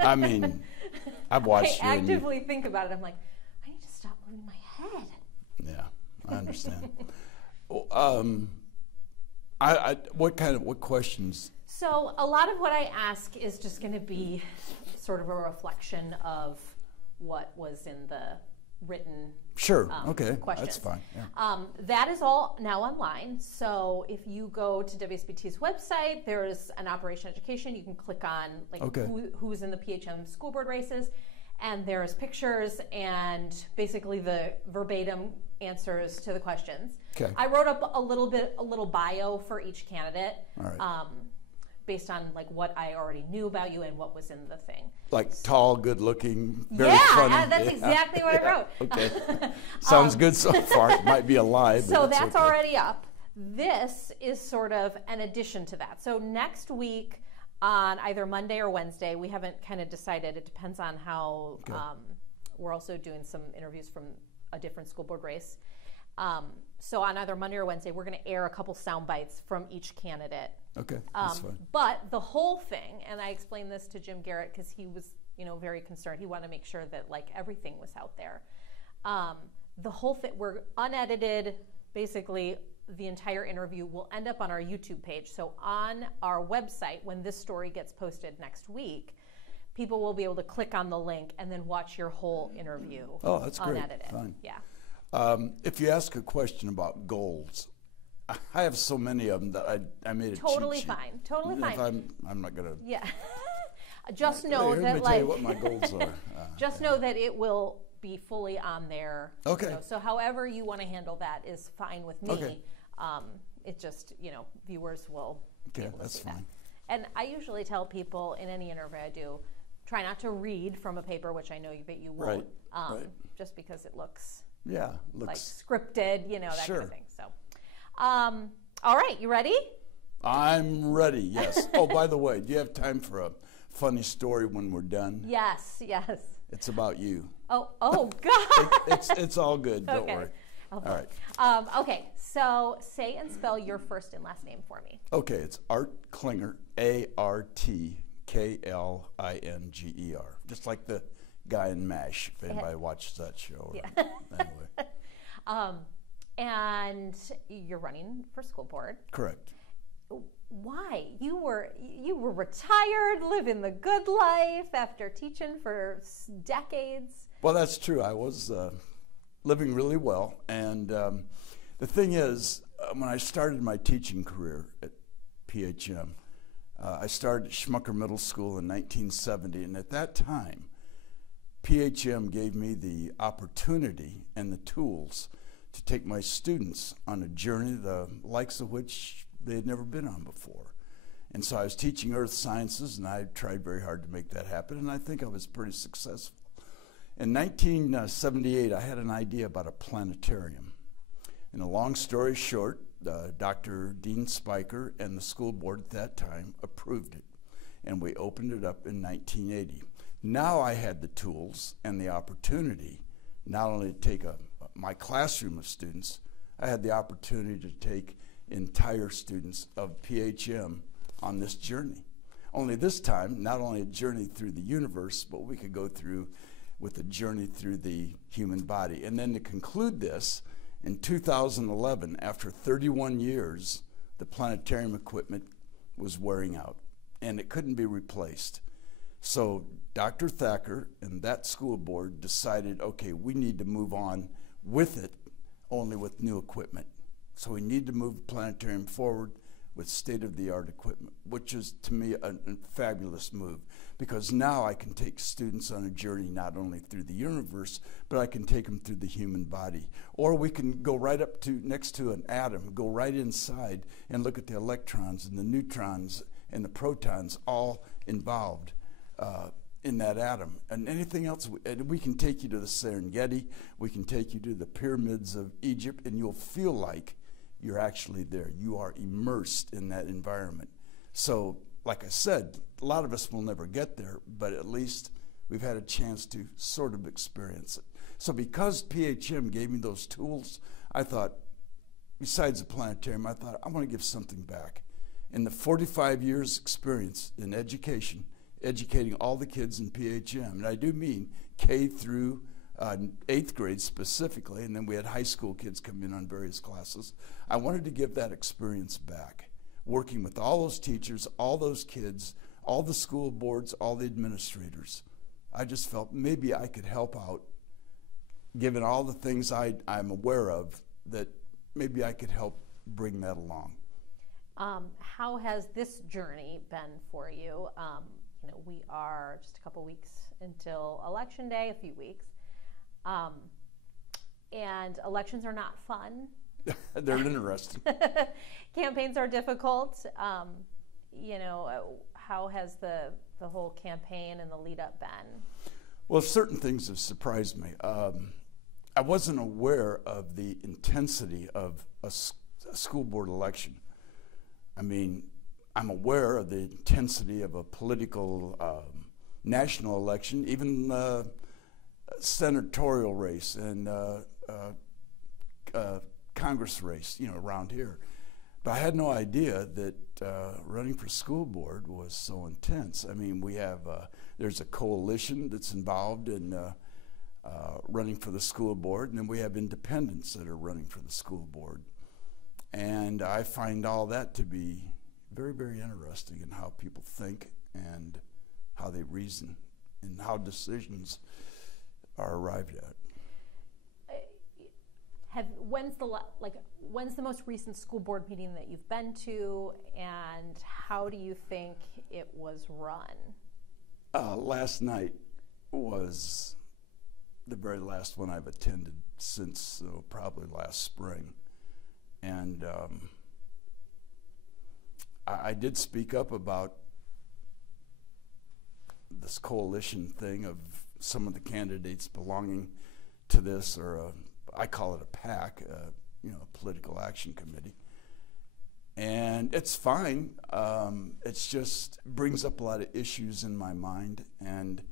I mean, I've watched I actively think about it. I'm like, I need to stop moving my head. Yeah, I understand. What questions? So a lot of what I ask is just going to be sort of a reflection of what was in the written questions. That's fine. Yeah. That is all now online. So if you go to WSBT's website, there's an Operation Education. You can click on who's in the PHM school board races, and there's pictures and basically the verbatim answers to the questions. Okay. I wrote up a little bio for each candidate. All right. Based on like what I already knew about you and what was in the thing. Like tall, good looking, very funny. Yeah, that's exactly what I wrote. Okay. Sounds good so far. It might be a lie, but so that's already up. This is sort of an addition to that. So next week on either Monday or Wednesday, we haven't kind of decided. It depends on how we're also doing some interviews from a different school board race. So on either Monday or Wednesday, we're going to air a couple sound bites from each candidate. Okay, that's fine. But the whole thing, and I explained this to Jim Garrett because he was, very concerned. He wanted to make sure that like everything was out there. The whole thing, we're unedited. Basically, the entire interview will end up on our YouTube page. So on our website, when this story gets posted next week, people will be able to click on the link and then watch your whole interview. Oh, that's great. Unedited. Fine. Yeah. If you ask a question about goals, I have so many of them that I made a totally cheat sheet. fine. Totally If fine. I'm not gonna. Yeah. Just know Let that me tell you what my goals are. just know that it will be fully on there. Okay. So however you want to handle that is fine with me. Okay. It just viewers will. Okay, be able to that's see that. fine. And I usually tell people in any interview I do, try not to read from a paper, which I know that you won't. Right. Just because it looks. Yeah, Like looks. scripted, that Sure. kind of thing. So, all right, you ready? I'm ready. Yes. Oh, by the way, do you have time for a funny story when we're done? Yes. It's about you. Oh God. It's all good. Don't Okay. worry. All right. Okay, so say and spell your first and last name for me. Okay, it's Art Klinger, ARTKLINGER, just like the guy in MASH, if anybody watched that show. Yeah. Anyway. And you're running for school board. Correct. Why? You were retired, living the good life after teaching for decades. Well, that's true. I was living really well, and the thing is, when I started my teaching career at PHM, I started at Schmucker Middle School in 1970, and at that time, PHM gave me the opportunity and the tools to take my students on a journey the likes of which they had never been on before. And so I was teaching earth sciences, and I tried very hard to make that happen, and I think I was pretty successful. In 1978, I had an idea about a planetarium. And a long story short, Dr. Dean Spiker and the school board at that time approved it, and we opened it up in 1980. Now I had the tools and the opportunity not only to take my classroom of students, I had the opportunity to take entire students of PHM on this journey. Only this time, not only a journey through the universe, but we could go through with a journey through the human body. And then to conclude this, in 2011, after 31 years, the planetarium equipment was wearing out, and it couldn't be replaced. So Dr. Thacker and that school board decided, okay, we need to move on with it, only with new equipment. So we need to move the planetarium forward with state-of-the-art equipment, which is, to me, a fabulous move, because now I can take students on a journey not only through the universe, but I can take them through the human body. Or we can go right up to next to an atom, go right inside and look at the electrons and the neutrons and the protons all involved in that atom. And anything else, and we can take you to the Serengeti, we can take you to the pyramids of Egypt, and you'll feel like you're actually there. You are immersed in that environment. So, like I said, a lot of us will never get there, but at least we've had a chance to sort of experience it. So because PHM gave me those tools, I thought, besides the planetarium, I thought, I want to give something back. In the 45 years experience in education educating all the kids in PHM. And I do mean K through 8th grade specifically, and then we had high school kids come in on various classes. I wanted to give that experience back, working with all those teachers, all those kids, all the school boards, all the administrators. I just felt maybe I could help out, given all the things I'm aware of, that maybe I could help bring that along. How has this journey been for you? You know, we are just a couple weeks until Election Day, a few weeks. And elections are not fun. They're interesting. Campaigns are difficult. You know, how has the whole campaign and the lead up been? Well, certain things have surprised me. I wasn't aware of the intensity of a school board election. I mean, I'm aware of the intensity of a political national election, even senatorial race and Congress race, you know, around here. But I had no idea that running for school board was so intense. I mean, we have, there's a coalition that's involved in running for the school board, and then we have independents that are running for the school board. And I find all that to be very, very interesting in how people think and how they reason and how decisions are arrived at. When's the most recent school board meeting that you've been to, and how do you think it was run? Last night was the very last one I've attended since probably last spring. And I did speak up about this coalition thing of some of the candidates belonging to this, or I call it a PAC, you know, a political action committee. And it's fine. It's just brings up a lot of issues in my mind. And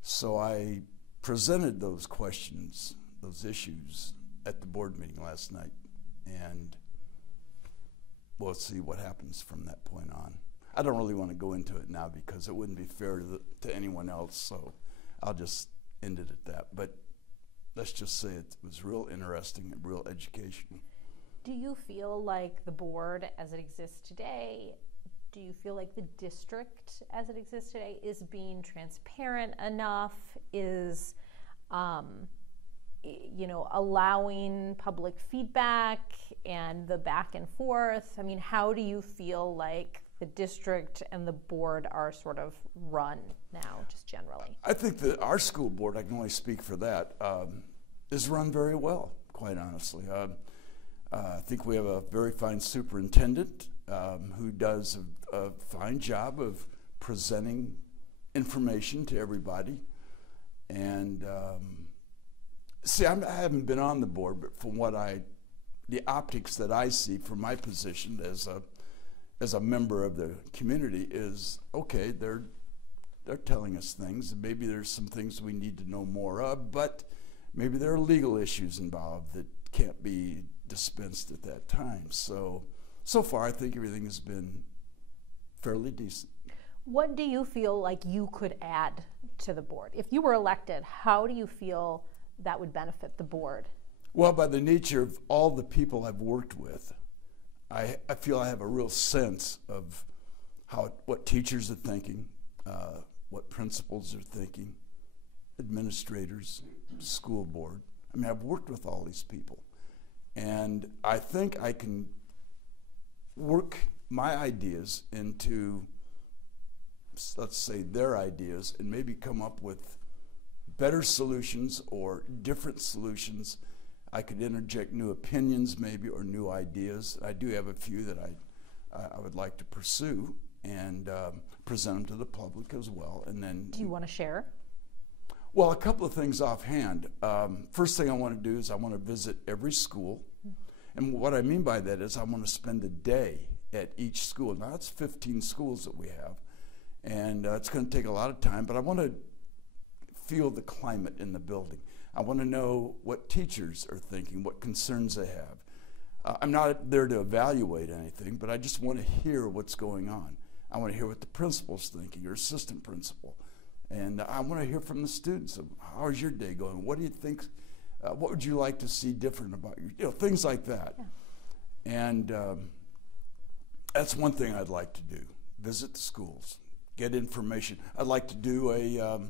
so I presented those questions, those issues at the board meeting last night. And we'll see what happens from that point on. I don't really want to go into it now because it wouldn't be fair to anyone else, so I'll just end it at that. But let's just say it was real interesting and real educational. Do you feel like the board as it exists today, do you feel like the district as it exists today is being transparent enough, is you know, allowing public feedback and the back and forth? I mean, how do you feel like the district and the board are sort of run now, just generally? I think that our school board, I can only speak for that, is run very well, quite honestly. I think we have a very fine superintendent who does a fine job of presenting information to everybody. And see, I haven't been on the board, but from what the optics that I see from my position as a member of the community is, okay, they're telling us things, and maybe there's some things we need to know more of, but maybe there are legal issues involved that can't be dispensed at that time. So far, I think everything has been fairly decent. What do you feel like you could add to the board? If you were elected, how do you feel that would benefit the board? Well, by the nature of all the people I've worked with, I feel I have a real sense of what teachers are thinking, what principals are thinking, administrators, school board. I mean, I've worked with all these people. And I think I can work my ideas into, let's say, their ideas, and maybe come up with better solutions or different solutions. I could interject new opinions maybe, or new ideas. I do have a few that I would like to pursue and present them to the public as well. And then, do you want to share? Well, a couple of things offhand. First thing I want to do is I want to visit every school. And what I mean by that is I want to spend a day at each school. Now, it's 15 schools that we have, and it's going to take a lot of time, but I want to feel the climate in the building. I want to know what teachers are thinking, what concerns they have. I'm not there to evaluate anything, but I just want to hear what's going on. I want to hear what the principal's thinking, your assistant principal. And I want to hear from the students. How's your day going? What do you think? What would you like to see different about you? Things like that. Yeah. And that's one thing I'd like to do. Visit the schools, get information. I'd like to do a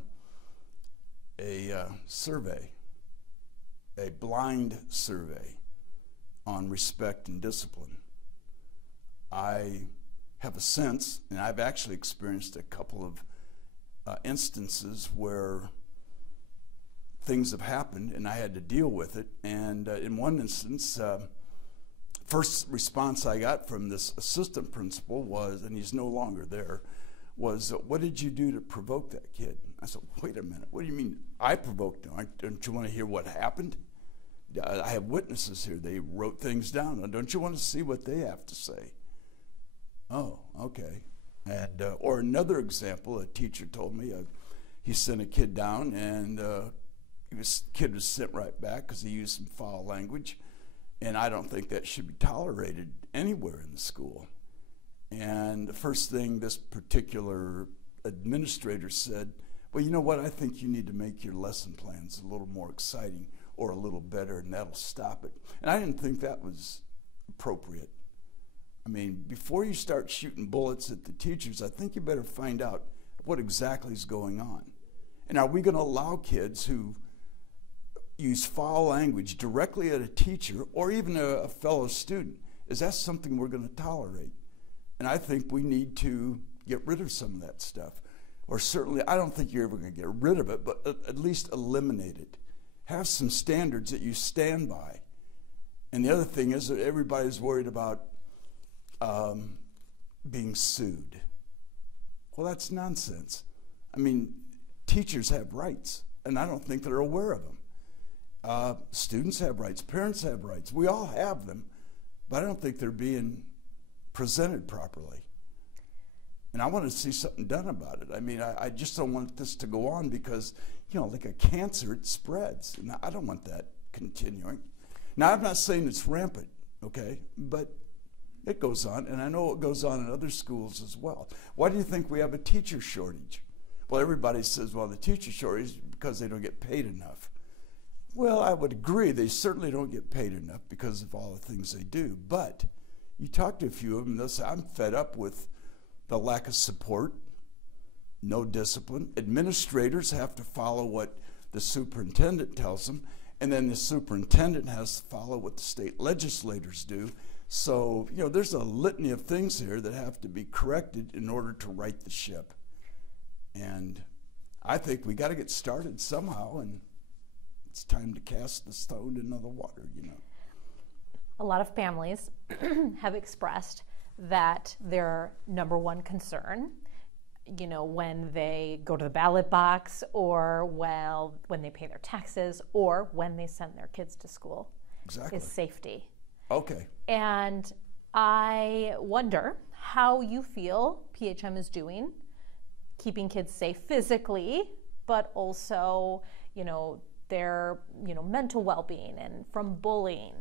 survey, a blind survey on respect and discipline. I have a sense, and I've actually experienced a couple of instances where things have happened and I had to deal with it. And in one instance, first response I got from this assistant principal was, and he's no longer there, was, what did you do to provoke that kid? I said, wait a minute, what do you mean I provoked him? Don't you want to hear what happened? I have witnesses here. They wrote things down. Don't you want to see what they have to say? Oh, okay. And or another example, a teacher told me he sent a kid down, and kid was sent right back because he used some foul language, and I don't think that should be tolerated anywhere in the school. And the first thing this particular administrator said, well, you know what, I think you need to make your lesson plans a little more exciting or a little better, and that'll stop it. And I didn't think that was appropriate. I mean, before you start shooting bullets at the teachers, I think you better find out what exactly is going on. And are we going to allow kids who use foul language directly at a teacher or even a fellow student? Is that something we're going to tolerate? And I think we need to get rid of some of that stuff. Or certainly, I don't think you're ever going to get rid of it, but at least eliminate it. Have some standards that you stand by. And the other thing is that everybody's worried about being sued. Well, that's nonsense. I mean, teachers have rights, and I don't think they're aware of them. Students have rights, parents have rights. We all have them, but I don't think they're being presented properly. And I want to see something done about it. I mean, I just don't want this to go on because, like a cancer, it spreads. And I don't want that continuing. Now, I'm not saying it's rampant, okay, but it goes on, and I know it goes on in other schools as well. Why do you think we have a teacher shortage? Well, everybody says, well, the teacher shortage is because they don't get paid enough. Well, I would agree. They certainly don't get paid enough because of all the things they do. But you talk to a few of them, they'll say, I'm fed up with the lack of support, no discipline. Administrators have to follow what the superintendent tells them, and then the superintendent has to follow what the state legislators do. So, there's a litany of things here that have to be corrected in order to right the ship. And I think we got to get started somehow, and it's time to cast the stone into the water, A lot of families have expressed that their number one concern, when they go to the ballot box or when they pay their taxes or when they send their kids to school, is safety. Okay. And I wonder how you feel PHM is doing, keeping kids safe physically, but also, their, mental well-being and from bullying.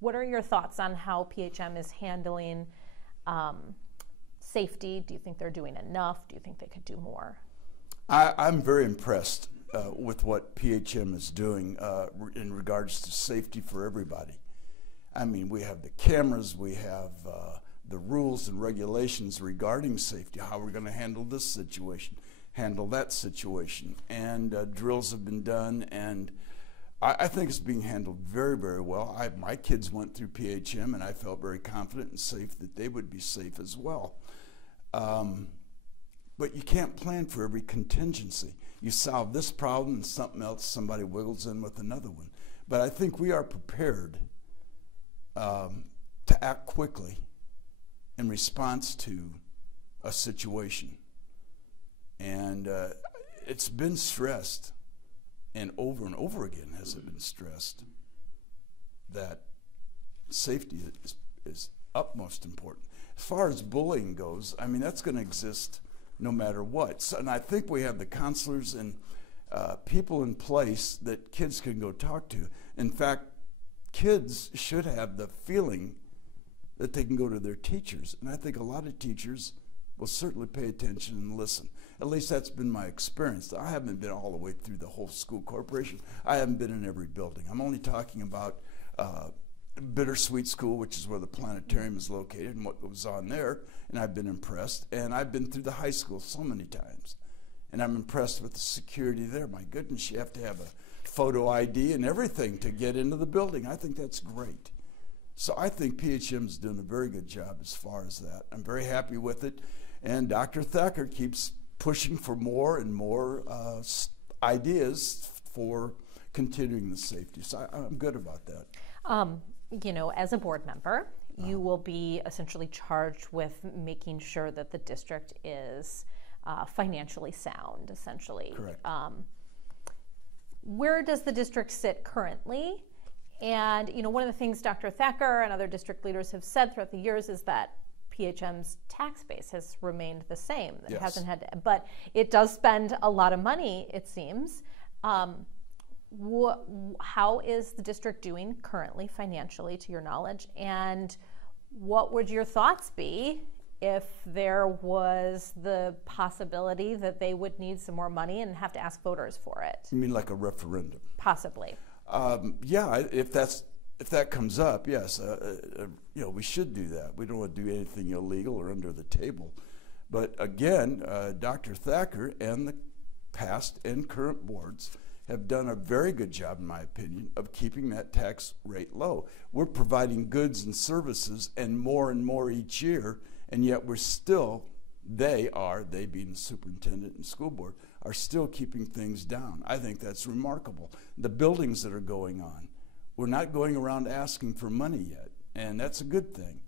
What are your thoughts on how PHM is handling safety? Do you think they're doing enough? Do you think they could do more? I'm very impressed with what PHM is doing in regards to safety for everybody. I mean, we have the cameras, we have the rules and regulations regarding safety, how we're going to handle this situation, handle that situation. And drills have been done, and I think it's being handled very, very well. My kids went through PHM, and I felt very confident and safe that they would be safe as well. But you can't plan for every contingency. You solve this problem and something else, somebody wiggles in with another one. But I think we are prepared to act quickly in response to a situation. And it's been stressed, and over again has it been stressed, that safety is utmost important. As far as bullying goes, I mean, that's going to exist no matter what. So, and I think we have the counselors and people in place that kids can go talk to. In fact, kids should have the feeling that they can go to their teachers. And I think a lot of teachers will certainly pay attention and listen. At least that's been my experience. I haven't been all the way through the whole school corporation. I haven't been in every building. I'm only talking about Bittersweet School, which is where the planetarium is located and what was on there, and I've been impressed. And I've been through the high school so many times, and I'm impressed with the security there. My goodness, you have to have a photo ID and everything to get into the building. I think that's great. So I think PHM is doing a very good job as far as that. I'm very happy with it. And Dr. Thacker keeps pushing for more and more ideas for continuing the safety. So I'm good about that. You know, as a board member, you will be essentially charged with making sure that the district is financially sound, essentially. Correct. Where does the district sit currently? And, you know, one of the things Dr. Thacker and other district leaders have said throughout the years is that PHM's tax base has remained the same. It Yes. hasn't had, but it does spend a lot of money, it seems. How is the district doing currently financially, to your knowledge? And what would your thoughts be if there was the possibility that they would need some more money and have to ask voters for it? You mean like a referendum? Possibly. Yeah, if that comes up, yes, you know, we should do that. We don't want to do anything illegal or under the table. But again, Dr. Thacker and the past and current boards have done a very good job, in my opinion, of keeping that tax rate low. We're providing goods and services and more each year, and yet we're still, they being the superintendent and school board, are still keeping things down. I think that's remarkable. The buildings that are going on, we're not going around asking for money yet, and that's a good thing.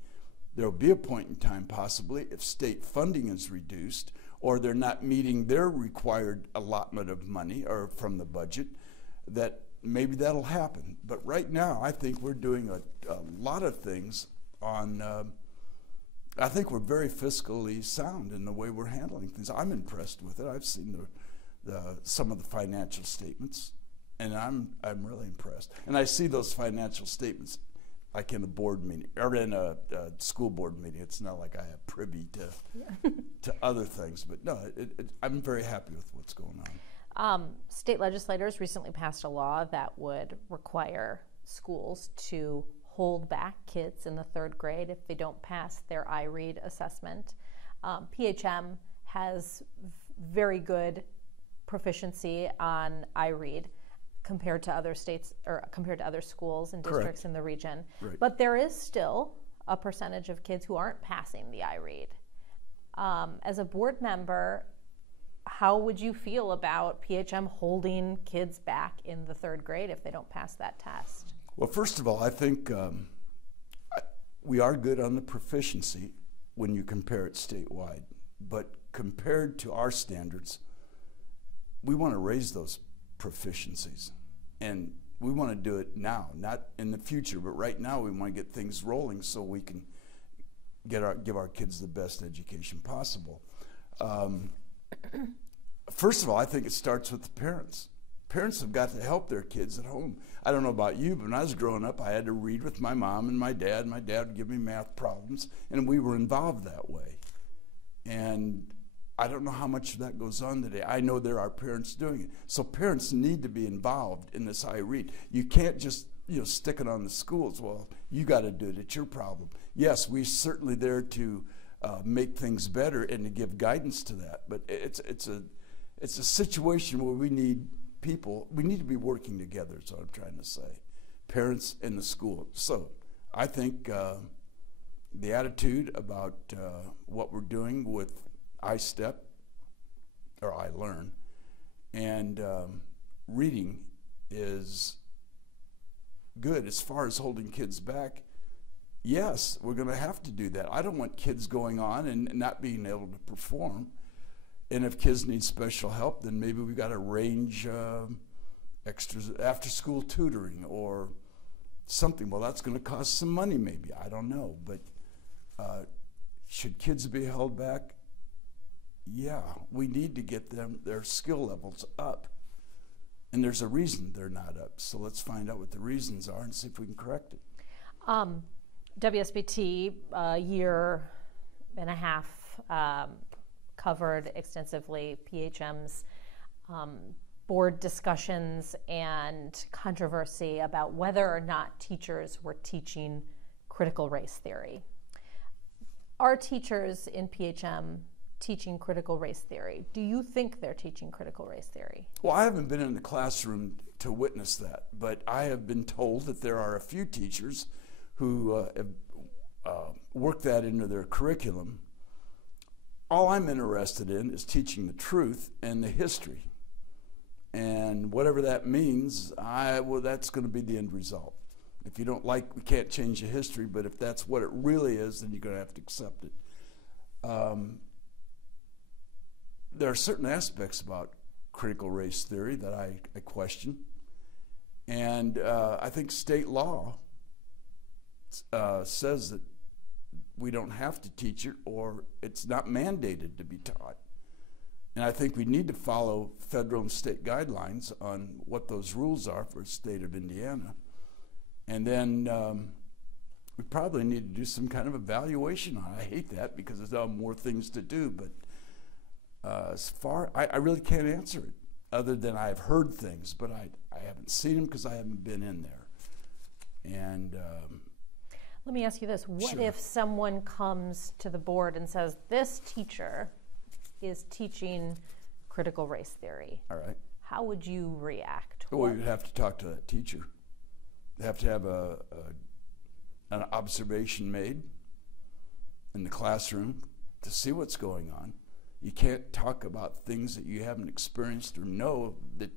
There will be a point in time, possibly, if state funding is reduced or they're not meeting their required allotment of money or from the budget, that maybe that'll happen. But right now, I think we're doing a lot of things on, I think we're very fiscally sound in the way we're handling things. I'm impressed with it. I've seen some of the financial statements, and I'm really impressed. And I see those financial statements like in a board meeting or in a school board meeting. It's not like I have privy to other things, but no, I'm very happy with what's going on. State legislators recently passed a law that would require schools to hold back kids in the 3rd grade if they don't pass their iRead assessment. PHM has very good proficiency on iRead compared to other states or compared to other schools and districts in the region. Right. But there is still a percentage of kids who aren't passing the iRead. As a board member, how would you feel about PHM holding kids back in the 3rd grade if they don't pass that test? Well, first of all, I think we are good on the proficiency when you compare it statewide. But compared to our standards, we want to raise those proficiencies. And we want to do it now, not in the future, but right now we want to get things rolling so we can give our kids the best education possible. First of all, I think it starts with the parents. Parents have got to help their kids at home. I don't know about you, but when I was growing up, I had to read with my mom and my dad. My dad would give me math problems, and we were involved that way. And I don't know how much of that goes on today. I know there are parents doing it. So parents need to be involved in this iRead. You can't just stick it on the schools. Well, you got to do it. It's your problem. Yes, we're certainly there to make things better and to give guidance to that. But it's a situation where we need people. We need to be working together. Is what I'm trying to say. Parents and the school. So I think the attitude about what we're doing with iStep, or iLearn, and reading is good. As far as holding kids back, yes, we're going to have to do that. I don't want kids going on and not being able to perform. And if kids need special help, then maybe we've got to arrange extra after-school tutoring or something. Well, that's going to cost some money maybe. I don't know. But should kids be held back? Yeah, we need to get their skill levels up. And there's a reason they're not up. So let's find out what the reasons are and see if we can correct it. WSBT, a year and a half covered extensively PHM's board discussions and controversy about whether or not teachers were teaching critical race theory. Are teachers in PHM teaching critical race theory? Do you think they're teaching critical race theory? Well, I haven't been in the classroom to witness that, but I have been told that there are a few teachers who have worked that into their curriculum. All I'm interested in is teaching the truth and the history. And whatever that means, well, that's going to be the end result. If you don't like, we can't change the history, but if that's what it really is, then you're going to have to accept it. There are certain aspects about critical race theory that I question. And I think state law says that we don't have to teach it, or it's not mandated to be taught. And I think we need to follow federal and state guidelines on what those rules are for the state of Indiana. And then we probably need to do some kind of evaluation on it. I hate that because there's more things to do, but I really can't answer it other than I've heard things, but I haven't seen them because I haven't been in there. And let me ask you this. What Sure. if someone comes to the board and says, this teacher is teaching critical race theory? all right. How would you react? Well, you'd have to talk to that teacher. They have to have an observation made in the classroom to see what's going on. You can't talk about things that you haven't experienced or know that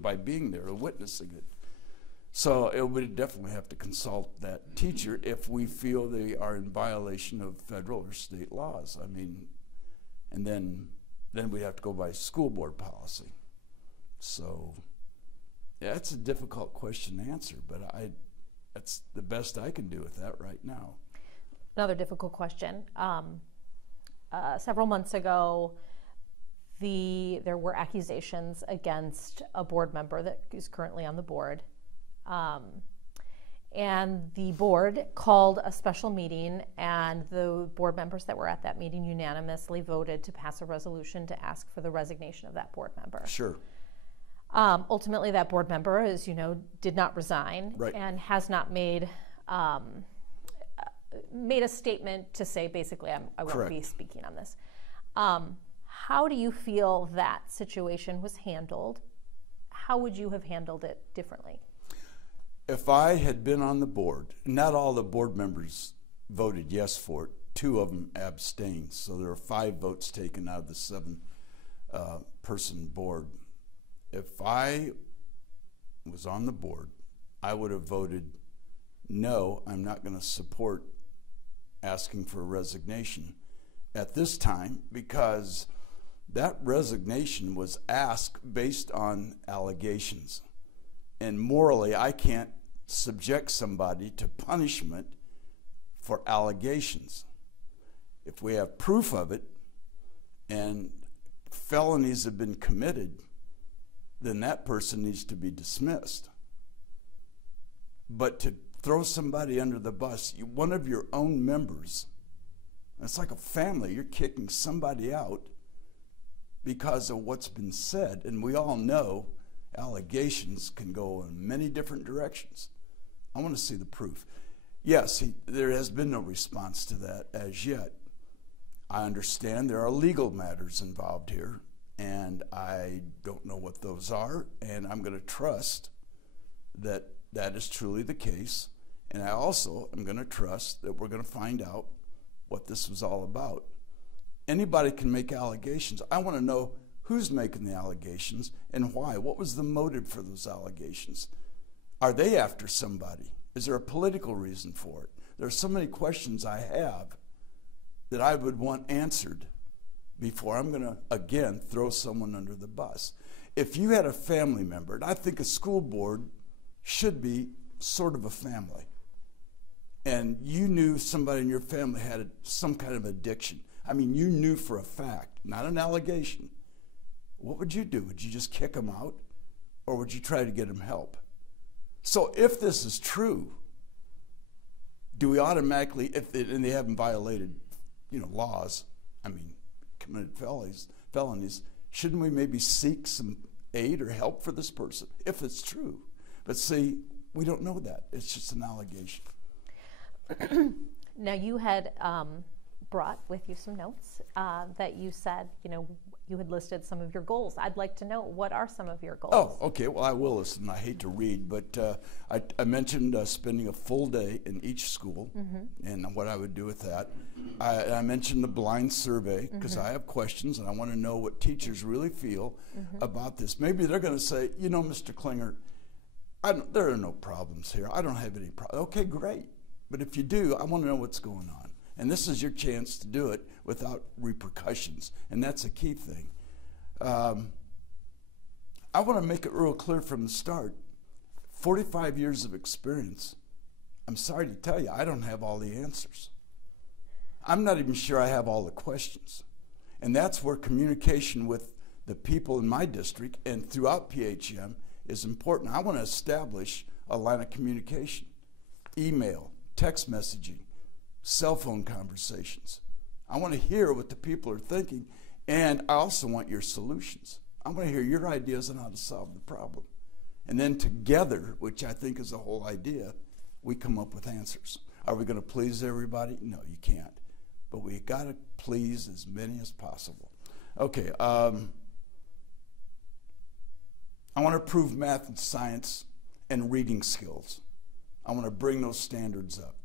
by being there or witnessing it. So it would definitely have to consult that teacher if we feel they are in violation of federal or state laws. I mean, and then we have to go by school board policy. So yeah, it's a difficult question to answer, but that's the best I can do with that right now. Another difficult question. Several months ago, there were accusations against a board member that is currently on the board. And the board called a special meeting, and the board members that were at that meeting unanimously voted to pass a resolution to ask for the resignation of that board member. Sure. Ultimately, that board member, as you know, did not resign, Right. and has not made a statement to say, basically, I won't Correct. be speaking on this. How do you feel that situation was handled? How would you have handled it differently? If I had been on the board, not all the board members voted yes for it. 2 of them abstained, so there were 5 votes taken out of the 7-person board. If I was on the board, I would have voted no, I'm not going to support asking for a resignation at this time, because that resignation was asked based on allegations. And morally, I can't subject somebody to punishment for allegations. If we have proof of it and felonies have been committed, then that person needs to be dismissed. But to throw somebody under the bus, one of your own members, it's like a family, you're kicking somebody out because of what's been said. And we all know allegations can go in many different directions. I want to see the proof. Yes, there has been no response to that as yet. I understand there are legal matters involved here, and I don't know what those are, and I'm going to trust that that is truly the case. And I also am going to trust that we're going to find out what this was all about. Anybody can make allegations. I want to know who's making the allegations and why. What was the motive for those allegations? Are they after somebody? Is there a political reason for it? There are so many questions I have that I would want answered before I'm going to, again, throw someone under the bus. If you had a family member, and I think a school board should be sort of a family, and you knew somebody in your family had some kind of addiction. I mean, you knew for a fact, not an allegation. What would you do? Would you just kick them out, or would you try to get them help? So if this is true, do we automatically, and they haven't violated, laws, I mean, committed felonies, shouldn't we maybe seek some aid or help for this person, if it's true? But see, we don't know that. It's just an allegation. Now, you had brought with you some notes that you said, you had listed some of your goals. I'd like to know, what are some of your goals? Oh, okay. Well, I will listen. I hate to read, but I mentioned spending a full day in each school and what I would do with that. I mentioned the blind survey because I have questions and I want to know what teachers really feel about this. Maybe they're going to say, Mr. Klinger, there are no problems here. I don't have any problems. Okay, great. But if you do, I want to know what's going on. And this is your chance to do it without repercussions. And that's a key thing. I want to make it real clear from the start. 45 years of experience. I'm sorry to tell you, I don't have all the answers. I'm not even sure I have all the questions. And that's where communication with the people in my district and throughout PHM is important. I want to establish a line of communication. Email, text messaging, cell phone conversations. I want to hear what the people are thinking, and I also want your solutions. I want to hear your ideas on how to solve the problem. And then together, which I think is the whole idea, we come up with answers. Are we going to please everybody? No, you can't. But we got to please as many as possible. Okay, I want to improve math and science and reading skills. I want to bring those standards up.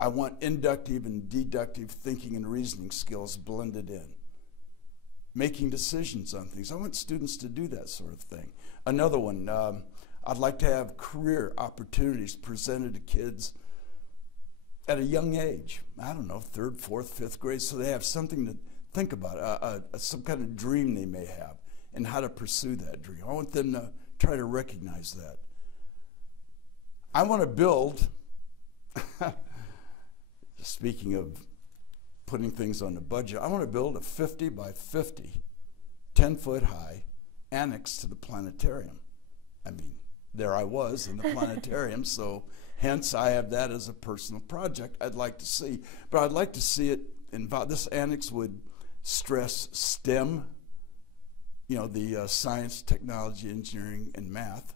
I want inductive and deductive thinking and reasoning skills blended in. Making decisions on things. I want students to do that sort of thing. Another one, I'd like to have career opportunities presented to kids at a young age. I don't know, 3rd, 4th, 5th grade, so they have something to think about, some kind of dream they may have, and how to pursue that dream. I want them to try to recognize that. I want to build, speaking of putting things on the budget, I want to build a 50 by 50, 10-foot high annex to the planetarium. I mean, there I was in the planetarium, so hence I have that as a personal project I'd like to see. But I'd like to see it involved. This annex would stress STEM, the science, technology, engineering, and math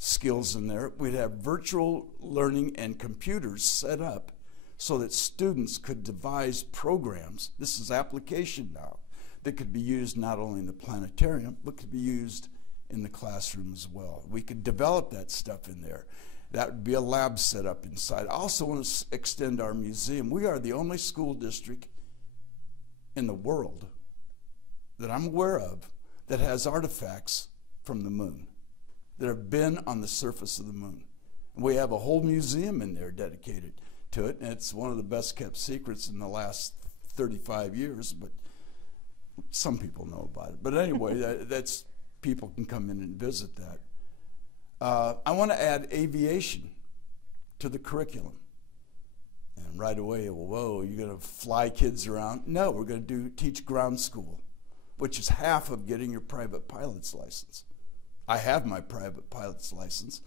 skills in there. We'd have virtual learning and computers set up so that students could devise programs. This is application now that could be used not only in the planetarium, but could be used in the classroom as well. We could develop that stuff in there. That would be a lab set up inside. I also want to extend our museum. We are the only school district in the world that I'm aware of that has artifacts from the moon that have been on the surface of the moon. And we have a whole museum in there dedicated to it, and it's one of the best kept secrets in the last 35 years, but some people know about it. But anyway, that's people can come in and visit that. I want to add aviation to the curriculum. And right away, whoa, you're going to fly kids around? No, we're going to teach ground school, which is half of getting your private pilot's license. I have my private pilot's license,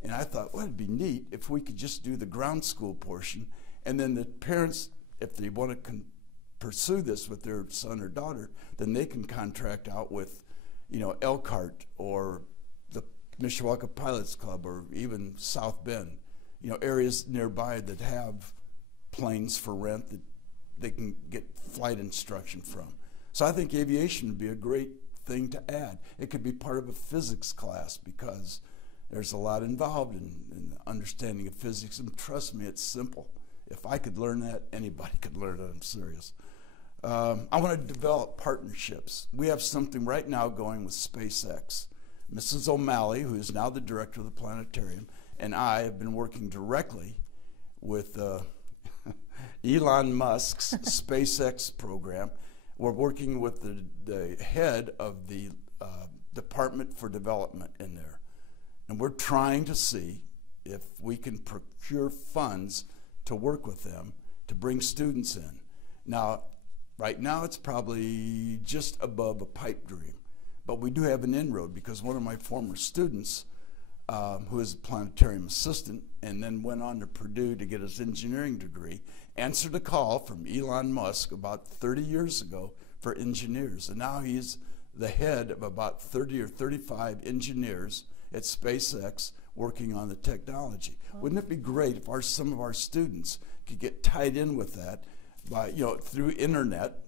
and I thought, well, it'd be neat if we could just do the ground school portion, and then the parents, if they want to pursue this with their son or daughter, then they can contract out with, Elkhart or the Mishawaka Pilots Club or even South Bend, areas nearby that have planes for rent that they can get flight instruction from. So I think aviation would be a great thing to add. It could be part of a physics class because there's a lot involved in the understanding of physics, and trust me, it's simple. If I could learn that, anybody could learn it. I'm serious. I want to develop partnerships. We have something right now going with SpaceX. Mrs. O'Malley, who is now the director of the planetarium, and I have been working directly with Elon Musk's SpaceX program. We're working with the head of the Department for Development in there. And we're trying to see if we can procure funds to work with them to bring students in. Now, right now it's probably just above a pipe dream, but we do have an inroad because one of my former students who is a planetarium assistant, and then went on to Purdue to get his engineering degree, answered a call from Elon Musk about 30 years ago for engineers. And now he's the head of about 30 or 35 engineers at SpaceX working on the technology. Wouldn't it be great if some of our students could get tied in with that by, through internet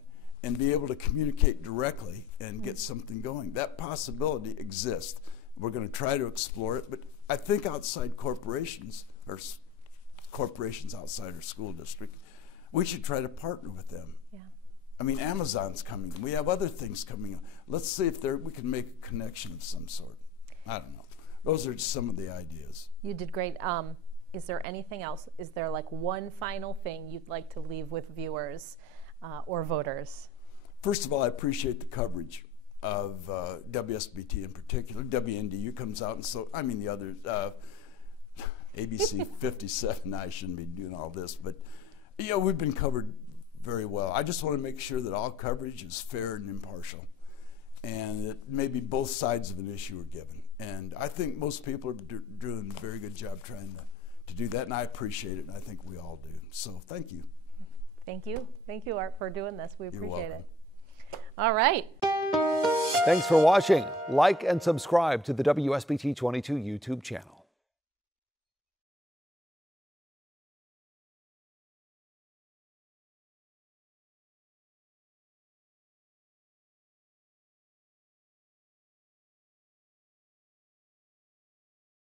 and be able to communicate directly and get something going? That possibility exists. We're going to try to explore it, but I think outside corporations, or corporations outside our school district, we should try to partner with them. Yeah. I mean, Amazon's coming. We have other things coming up. Let's see if we can make a connection of some sort. I don't know. Those are just some of the ideas. You did great. Is there anything else? Is there like one final thing you'd like to leave with viewers or voters? First of all, I appreciate the coverage of WSBT in particular. WNDU comes out, and the others, ABC 57, I shouldn't be doing all this, but we've been covered very well. I just want to make sure that all coverage is fair and impartial, and that maybe both sides of an issue are given. And I think most people are doing a very good job trying to do that, and I appreciate it, and I think we all do. So thank you. Thank you. Thank you, Art, for doing this. We appreciate it. All right. Thanks for watching. Like and subscribe to the WSBT 22 YouTube channel.